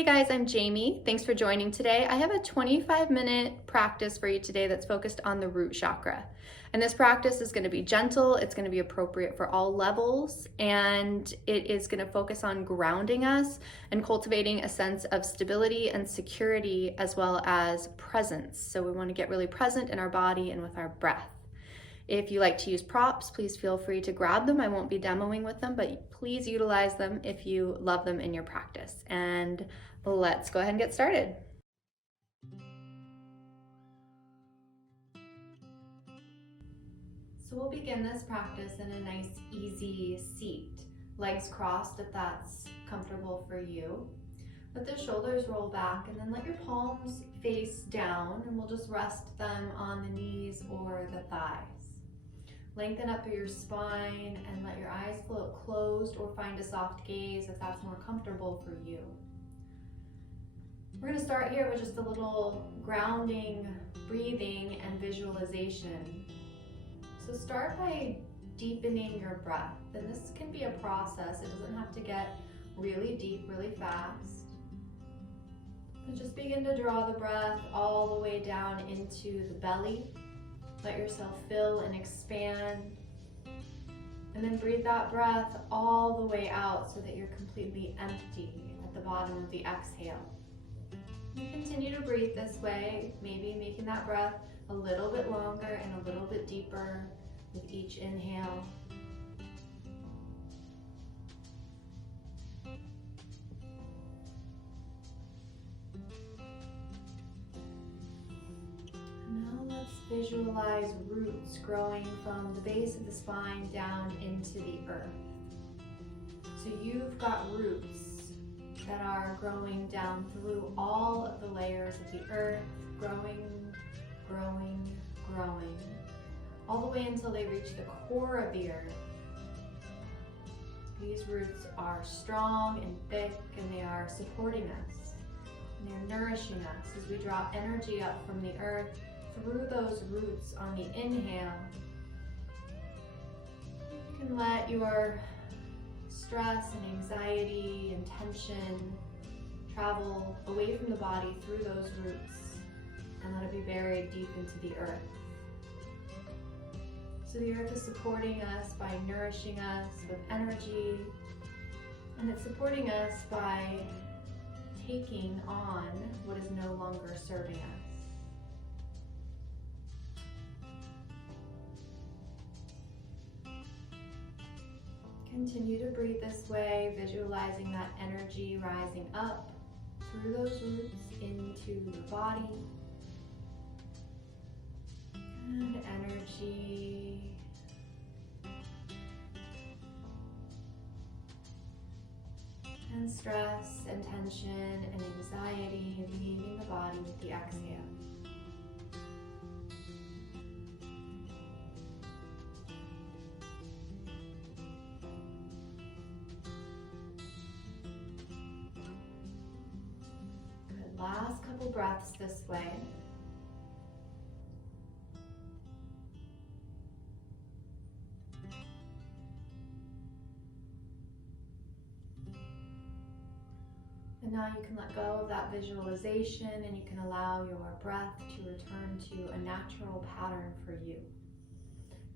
Hey guys, I'm Jamie. Thanks for joining today. I have a 25-minute practice for you today that's focused on the root chakra. And this practice is going to be gentle, it's going to be appropriate for all levels, and it is going to focus on grounding us and cultivating a sense of stability and security as well as presence. So we want to get really present in our body and with our breath. If you like to use props, please feel free to grab them. I won't be demoing with them, but please utilize them if you love them in your practice. And let's go ahead and get started. So we'll begin this practice in a nice, easy seat. Legs crossed if that's comfortable for you. Let the shoulders roll back and then let your palms face down, and we'll just rest them on the knees or the thighs. Lengthen up through your spine and let your eyes float closed or find a soft gaze if that's more comfortable for you. We're going to start here with just a little grounding, breathing, and visualization. So start by deepening your breath. And this can be a process. It doesn't have to get really deep, really fast. But just begin to draw the breath all the way down into the belly. Let yourself fill and expand. And then breathe that breath all the way out so that you're completely empty at the bottom of the exhale. You continue to breathe this way, maybe making that breath a little bit longer and a little bit deeper with each inhale. Visualize roots growing from the base of the spine down into the earth. So you've got roots that are growing down through all of the layers of the earth, growing, growing, growing, all the way until they reach the core of the earth. These roots are strong and thick, and they are supporting us, and they're nourishing us as we draw energy up from the earth through those roots on the inhale. You can let your stress and anxiety and tension travel away from the body through those roots and let it be buried deep into the earth. So the earth is supporting us by nourishing us with energy, and it's supporting us by taking on what is no longer serving us. Continue to breathe this way, visualizing that energy rising up through those roots into the body. And energy. And stress and tension and anxiety leaving the body with the exhale. Last couple breaths this way. And now you can let go of that visualization, and you can allow your breath to return to a natural pattern for you.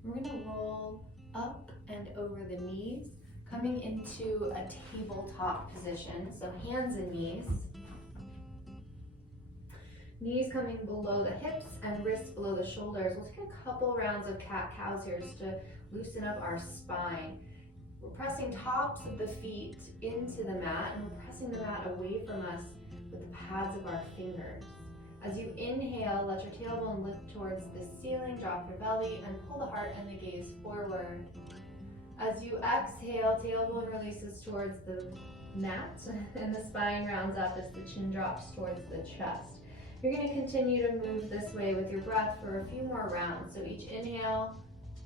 We're going to roll up and over the knees, coming into a tabletop position. So hands and knees. Knees coming below the hips and wrists below the shoulders. We'll take a couple rounds of cat-cows here just to loosen up our spine. We're pressing tops of the feet into the mat, and we're pressing the mat away from us with the pads of our fingers. As you inhale, let your tailbone lift towards the ceiling, drop your belly, and pull the heart and the gaze forward. As you exhale, tailbone releases towards the mat, and the spine rounds up as the chin drops towards the chest. You're going to continue to move this way with your breath for a few more rounds. So each inhale,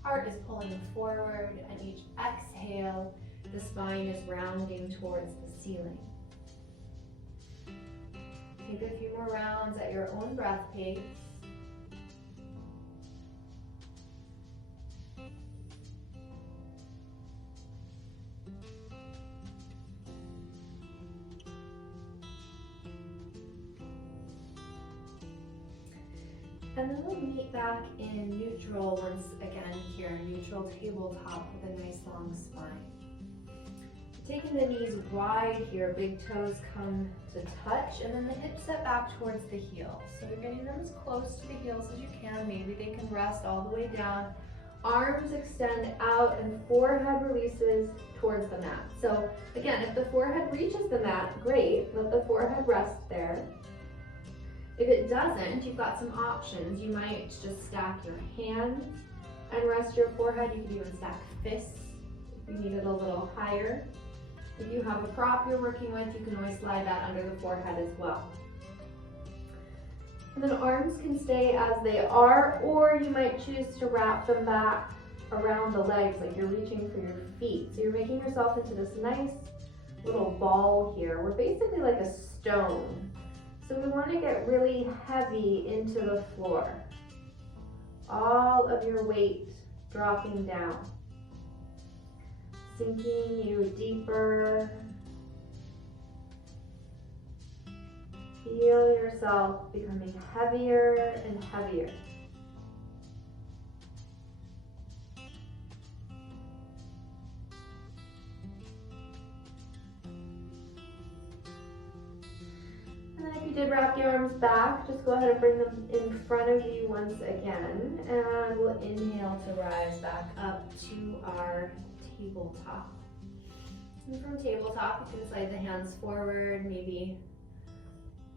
heart is pulling forward, and each exhale, the spine is rounding towards the ceiling. Take a few more rounds at your own breath pace. And then we'll meet back in neutral once again here, neutral tabletop with a nice long spine. Taking the knees wide here, big toes come to touch, and then the hips set back towards the heels. So you're getting them as close to the heels as you can. Maybe they can rest all the way down. Arms extend out and forehead releases towards the mat. So again, if the forehead reaches the mat, great, let the forehead rest there. If it doesn't, you've got some options. You might just stack your hands and rest your forehead. You can even stack fists if you need it a little higher. If you have a prop you're working with, you can always slide that under the forehead as well. And then arms can stay as they are, or you might choose to wrap them back around the legs like you're reaching for your feet. So you're making yourself into this nice little ball here. We're basically like a stone. So we want to get really heavy into the floor. All of your weight dropping down. Sinking you deeper. Feel yourself becoming heavier and heavier. And then if you did wrap the arms back, just go ahead and bring them in front of you once again. And we'll inhale to rise back up to our tabletop. And from tabletop, you can slide the hands forward, maybe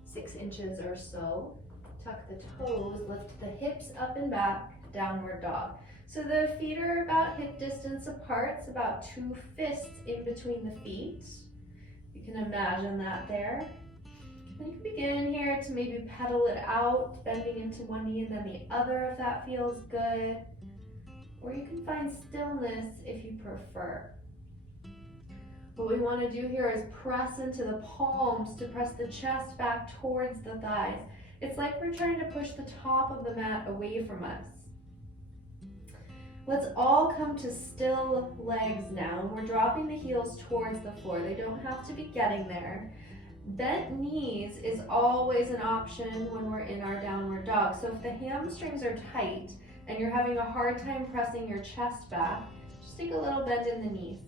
6 inches or so. Tuck the toes, lift the hips up and back, downward dog. So the feet are about hip distance apart. It's about 2 fists in between the feet. You can imagine that there. And you can begin here to maybe pedal it out, bending into one knee and then the other if that feels good. Or you can find stillness if you prefer. What we want to do here is press into the palms to press the chest back towards the thighs. It's like we're trying to push the top of the mat away from us. Let's all come to still legs now. We're dropping the heels towards the floor. They don't have to be getting there. Bent knees is always an option when we're in our downward dog. So if the hamstrings are tight and you're having a hard time pressing your chest back, just take a little bend in the knees.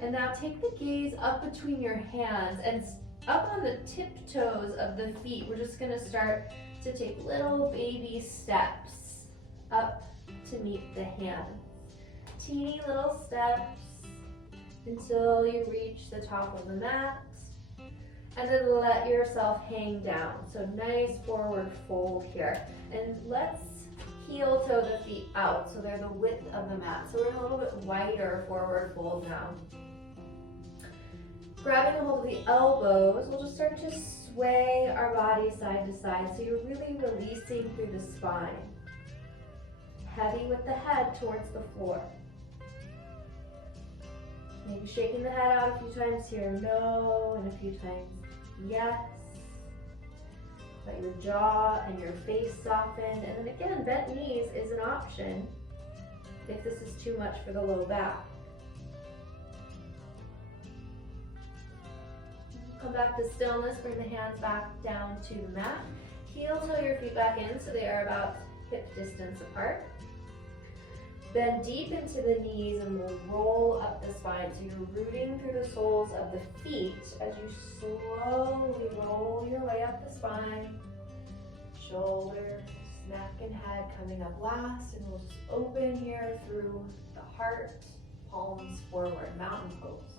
And now take the gaze up between your hands and up on the tiptoes of the feet. We're just gonna start to take little baby steps up to meet the hands. Teeny little steps until you reach the top of the mat. And then let yourself hang down. So nice forward fold here. And let's heel toe the feet out so they're the width of the mat. So we're in a little bit wider forward fold now. Grabbing a hold of the elbows, we'll just start to sway our body side to side. So you're really releasing through the spine. Heavy with the head towards the floor. Maybe shaking the head out a few times here, no, and a few times yes. Let your jaw and your face soften. And then again, bent knees is an option if this is too much for the low back. Come back to stillness, bring the hands back down to the mat. Heel toe your feet back in so they are about hip distance apart. Bend deep into the knees and we'll roll up the spine. So you're rooting through the soles of the feet as you slowly roll your way up the spine. Shoulders, neck, and head coming up last. And we'll just open here through the heart, palms forward, mountain pose.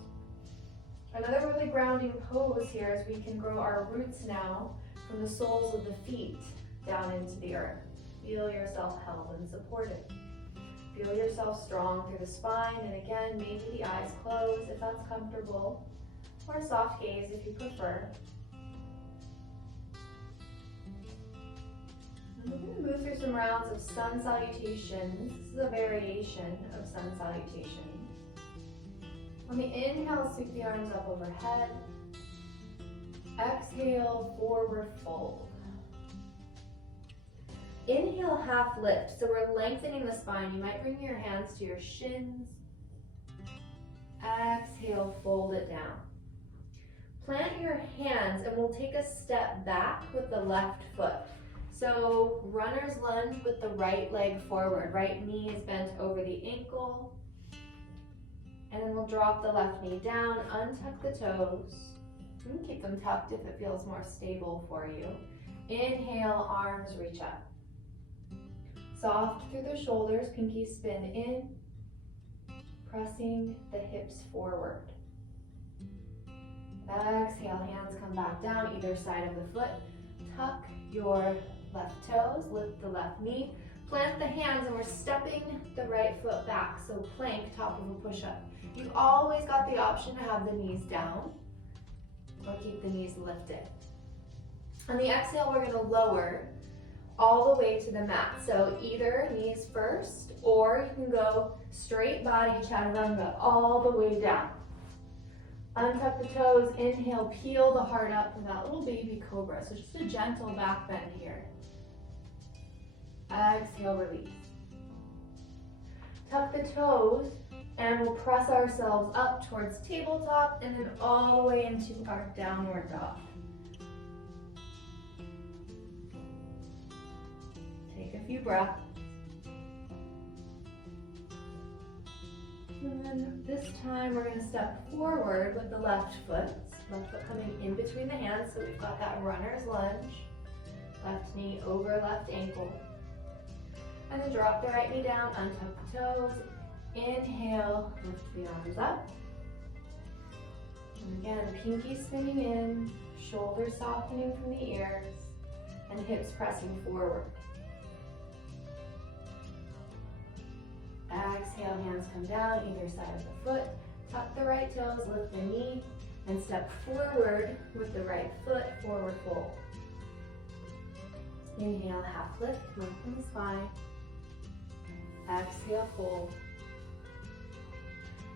Another really grounding pose here as we can grow our roots now from the soles of the feet down into the earth. Feel yourself held and supported. Feel yourself strong through the spine, and again, maybe the eyes closed if that's comfortable, or a soft gaze if you prefer. And we're going to move through some rounds of sun salutations. This is a variation of sun salutations. On the inhale, sweep the arms up overhead. Exhale, forward fold. Inhale, half lift. So we're lengthening the spine. You might bring your hands to your shins. Exhale, fold it down. plant your hands and we'll take a step back with the left foot. So runner's lunge with the right leg forward. Right knee is bent over the ankle. And then we'll drop the left knee down, untuck the toes. You can keep them tucked if it feels more stable for you. Inhale, arms reach up. Soft through the shoulders, pinky spin in, pressing the hips forward. Exhale, hands come back down either side of the foot. Tuck your left toes, lift the left knee, plant the hands, and we're stepping the right foot back. So plank, top of a push-up. You've always got the option to have the knees down or keep the knees lifted. On the exhale, we're gonna lower all the way to the mat. So either knees first, or you can go straight body chaturanga all the way down. Untuck the toes, inhale, peel the heart up for that little baby cobra. So just a gentle back bend here. Exhale, release. Tuck the toes, and we'll press ourselves up towards tabletop and then all the way into our downward dog. Take a few breaths. And then this time we're going to step forward with the left foot. Left foot coming in between the hands, so we've got that runner's lunge. Left knee over left ankle. And then drop the right knee down, untuck the toes. Inhale, lift the arms up. And again, pinky spinning in, shoulders softening from the ears, and hips pressing forward. Exhale, hands come down either side of the foot. Tuck the right toes, lift the knee, and step forward with the right foot, forward fold. Inhale, half lift, lengthen the spine. Exhale, fold.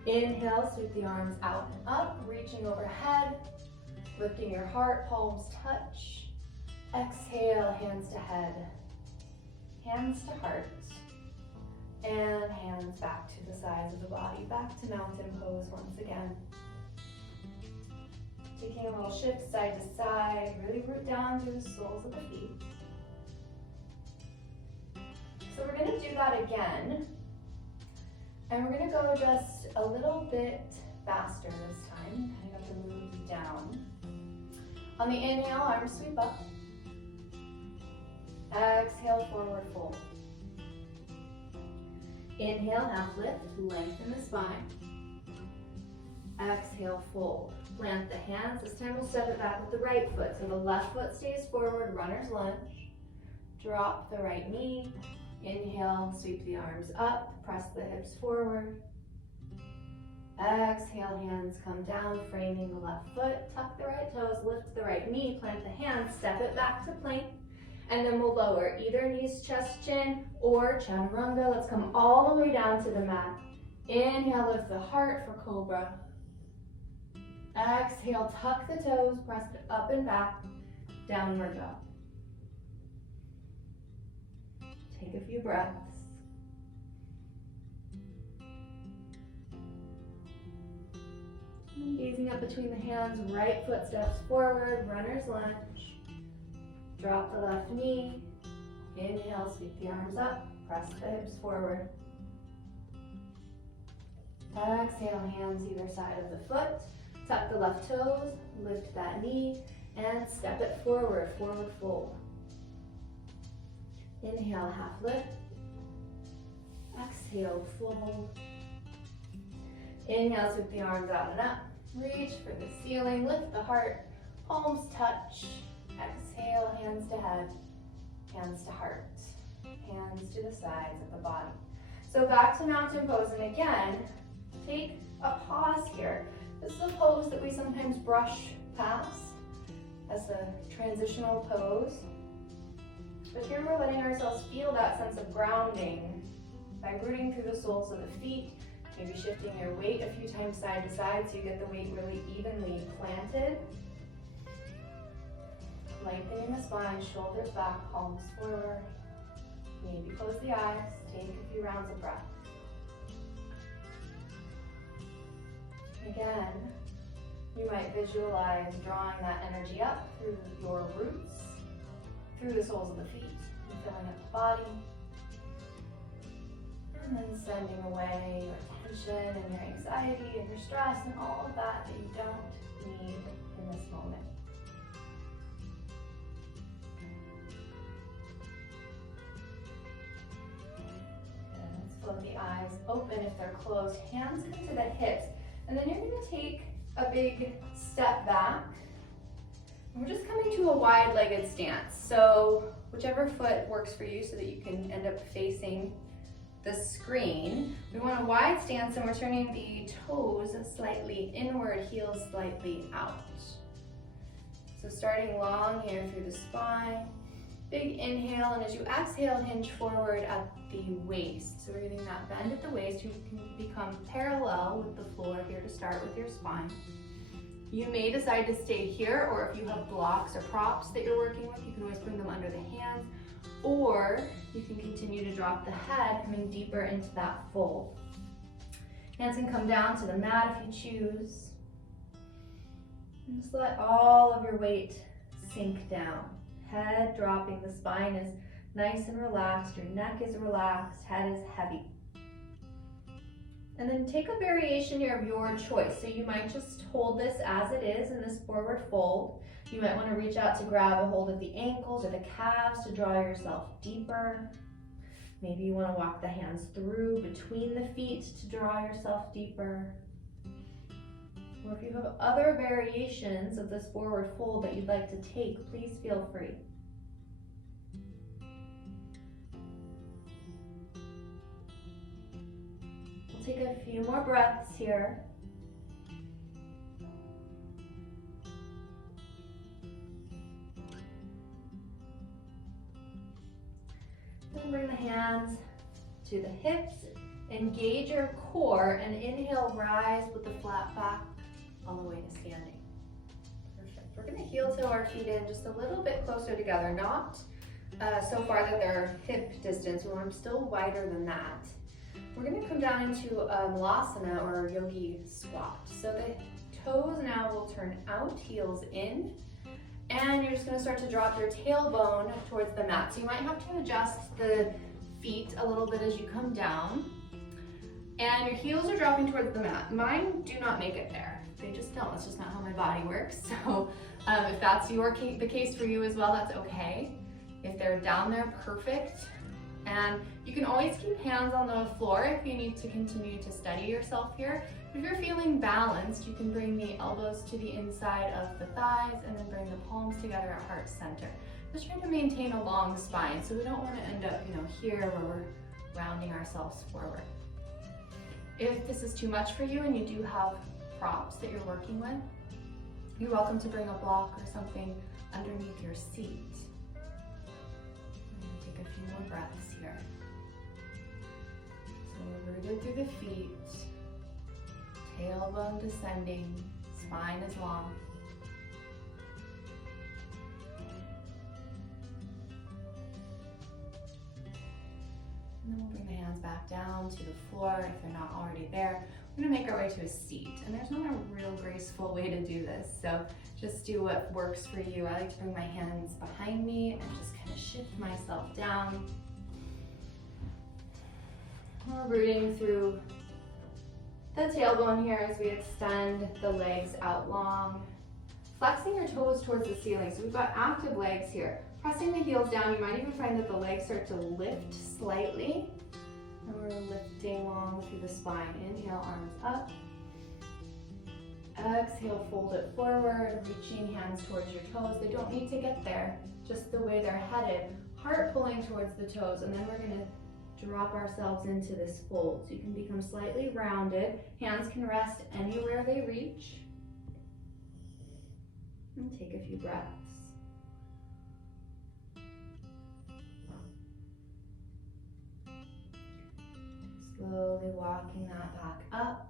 Inhale, sweep the arms out and up, reaching overhead, lifting your heart, palms touch. Exhale, hands to head, hands to heart, and hands back to the sides of the body, back to mountain pose once again. Taking a little shift side to side, really root down through the soles of the feet. So we're going to do that again. And we're going to go just a little bit faster this time. Kind of have to move down. On the inhale, arms sweep up. Exhale, forward fold. Inhale, half lift, lengthen the spine. Exhale, fold. Plant the hands. This time we'll step it back with the right foot. So the left foot stays forward, runner's lunge. Drop the right knee. Inhale, sweep the arms up, press the hips forward. Exhale, hands come down, framing the left foot. Tuck the right toes, lift the right knee, plant the hands, step it back to plank. And then we'll lower either knees, chest, chin, or chaturanga. Let's come all the way down to the mat. Inhale, lift the heart for cobra. Exhale, tuck the toes, press it up and back, downward dog. Take a few breaths. And gazing up between the hands, right foot steps forward, runner's lunge. Drop the left knee. Inhale, sweep the arms up, press the hips forward. Exhale, hands either side of the foot. Tuck the left toes, lift that knee, and step it forward, forward fold. Inhale, half lift. Exhale, fold. Inhale, sweep the arms out and up. Reach for the ceiling, lift the heart, palms touch. Exhale, hands to head, hands to heart, hands to the sides of the body. So back to mountain pose, and again, take a pause here. This is a pose that we sometimes brush past as a transitional pose. But here we're letting ourselves feel that sense of grounding by rooting through the soles of the feet, maybe shifting your weight a few times side to side so you get the weight really evenly planted. Lengthening the spine, shoulders back, palms forward. Maybe close the eyes, take a few rounds of breath. Again, You might visualize drawing that energy up through your roots, through the soles of the feet, and filling up the body. And then sending away your tension and your anxiety and your stress and all of that that you don't need in this moment. And let's float the eyes open if they're closed. Hands come to the hips. And then you're going to take a big step back. And we're just coming to a wide-legged stance. So whichever foot works for you so that you can end up facing the screen. We want a wide stance and we're turning the toes slightly inward, heels slightly out. So starting long here through the spine. Big inhale, and as you exhale, hinge forward at the waist. So we're getting that bend at the waist. You can become parallel with the floor here to start with your spine. You may decide to stay here, or if you have blocks or props that you're working with, you can always bring them under the hands, or you can continue to drop the head, coming deeper into that fold. Hands can come down to the mat if you choose. And just let all of your weight sink down. Head dropping, the spine is nice and relaxed, your neck is relaxed, head is heavy. And then take a variation here of your choice. So you might just hold this as it is in this forward fold. You might want to reach out to grab a hold of the ankles or the calves to draw yourself deeper. Maybe you want to walk the hands through between the feet to draw yourself deeper. Or if you have other variations of this forward fold that you'd like to take, please feel free. We'll take a few more breaths here. Then bring the hands to the hips. Engage your core and inhale, rise with the flat back all the way to standing. Perfect. We're going to heel toe our feet in just a little bit closer together, not so far that they're hip distance. We want them still wider than that. We're going to come down into a malasana or yogi squat. So the toes now will turn out, heels in, and you're just going to start to drop your tailbone towards the mat. So you might have to adjust the feet a little bit as you come down. And your heels are dropping towards the mat. Mine do not make it there. They just don't. That's just not how my body works. So if that's the case for you as well, that's okay. If they're down there, perfect. And you can always keep hands on the floor if you need to continue to steady yourself here. If you're feeling balanced, you can bring the elbows to the inside of the thighs and then bring the palms together at heart center. Just trying to maintain a long spine, so we don't want to end up, here where we're rounding ourselves forward. If this is too much for you and you do have props that you're working with, you're welcome to bring a block or something underneath your seat. I'm going to take a few more breaths here. So we're rooted through the feet, tailbone descending, spine is long. And then we'll bring the hands back down to the floor if they're not already there. We're gonna make our way to a seat, and there's not a real graceful way to do this, so just do what works for you. I like to bring my hands behind me and just kind of shift myself down. We're rooting through the tailbone here as we extend the legs out long. Flexing your toes towards the ceiling, so we've got active legs here. Pressing the heels down, you might even find that the legs start to lift slightly. And we're lifting long through the spine. Inhale, arms up. Exhale, fold it forward, reaching hands towards your toes. They don't need to get there, just the way they're headed. Heart pulling towards the toes, and then we're gonna drop ourselves into this fold. So you can become slightly rounded. Hands can rest anywhere they reach. And take a few breaths. Slowly walking that back up,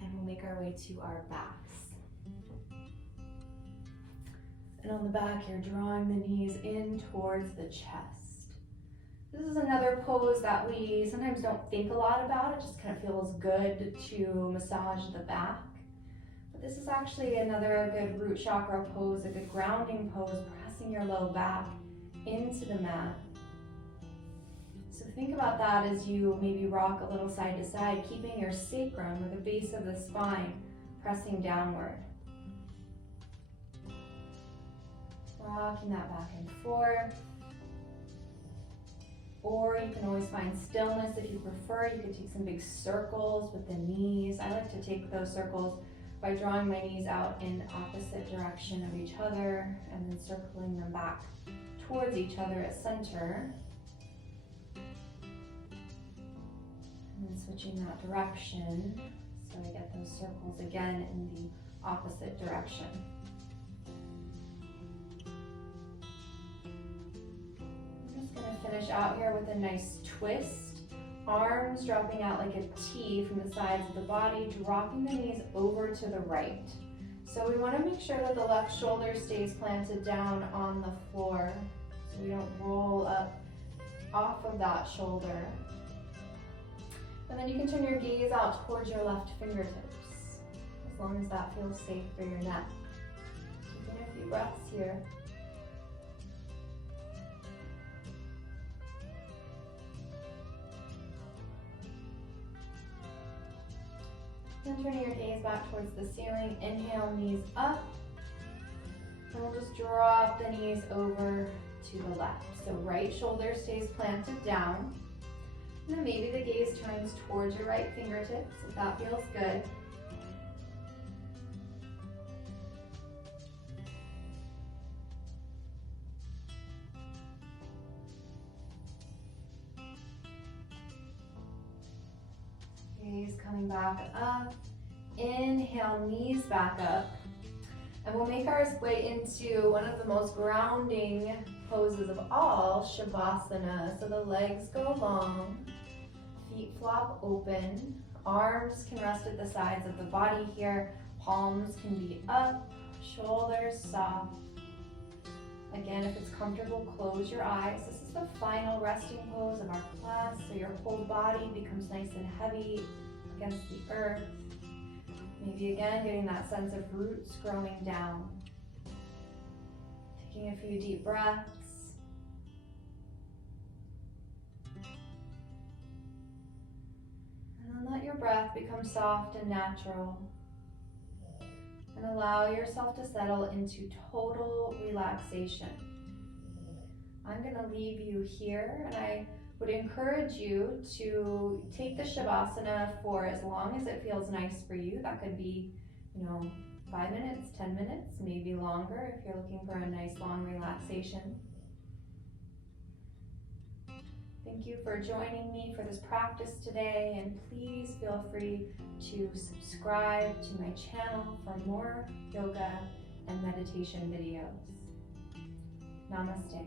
and we'll make our way to our backs. And on the back, you're drawing the knees in towards the chest. This is another pose that we sometimes don't think a lot about. It just kind of feels good to massage the back. But this is actually another good root chakra pose, a good grounding pose, pressing your low back into the mat. So think about that as you maybe rock a little side to side, keeping your sacrum or the base of the spine pressing downward. Rocking that back and forth. Or you can always find stillness if you prefer. You could take some big circles with the knees. I like to take those circles by drawing my knees out in opposite direction of each other and then circling them back towards each other at center. And then switching that direction so I get those circles again in the opposite direction. Finish out here with a nice twist. Arms dropping out like a T from the sides of the body, dropping the knees over to the right. So we want to make sure that the left shoulder stays planted down on the floor so we don't roll up off of that shoulder. And then you can turn your gaze out towards your left fingertips, as long as that feels safe for your neck. Taking a few breaths here. Then turning your gaze back towards the ceiling, inhale, knees up. And we'll just drop the knees over to the left. So right shoulder stays planted down. And then maybe the gaze turns towards your right fingertips if that feels good. Gaze coming back up. Inhale, knees back up. And we'll make our way into one of the most grounding poses of all, Shavasana. So the legs go long, feet flop open, arms can rest at the sides of the body here, palms can be up, shoulders soft. Again, if it's comfortable, close your eyes. This is the final resting pose of our class, so your whole body becomes nice and heavy against the earth. Maybe again, getting that sense of roots growing down. Taking a few deep breaths. And then let your breath become soft and natural. And allow yourself to settle into total relaxation. I'm going to leave you here, and I would encourage you to take the Shavasana for as long as it feels nice for you. That could be, 5 minutes, 10 minutes, maybe longer if you're looking for a nice long relaxation. Thank you for joining me for this practice today, and please feel free to subscribe to my channel for more yoga and meditation videos. Namaste.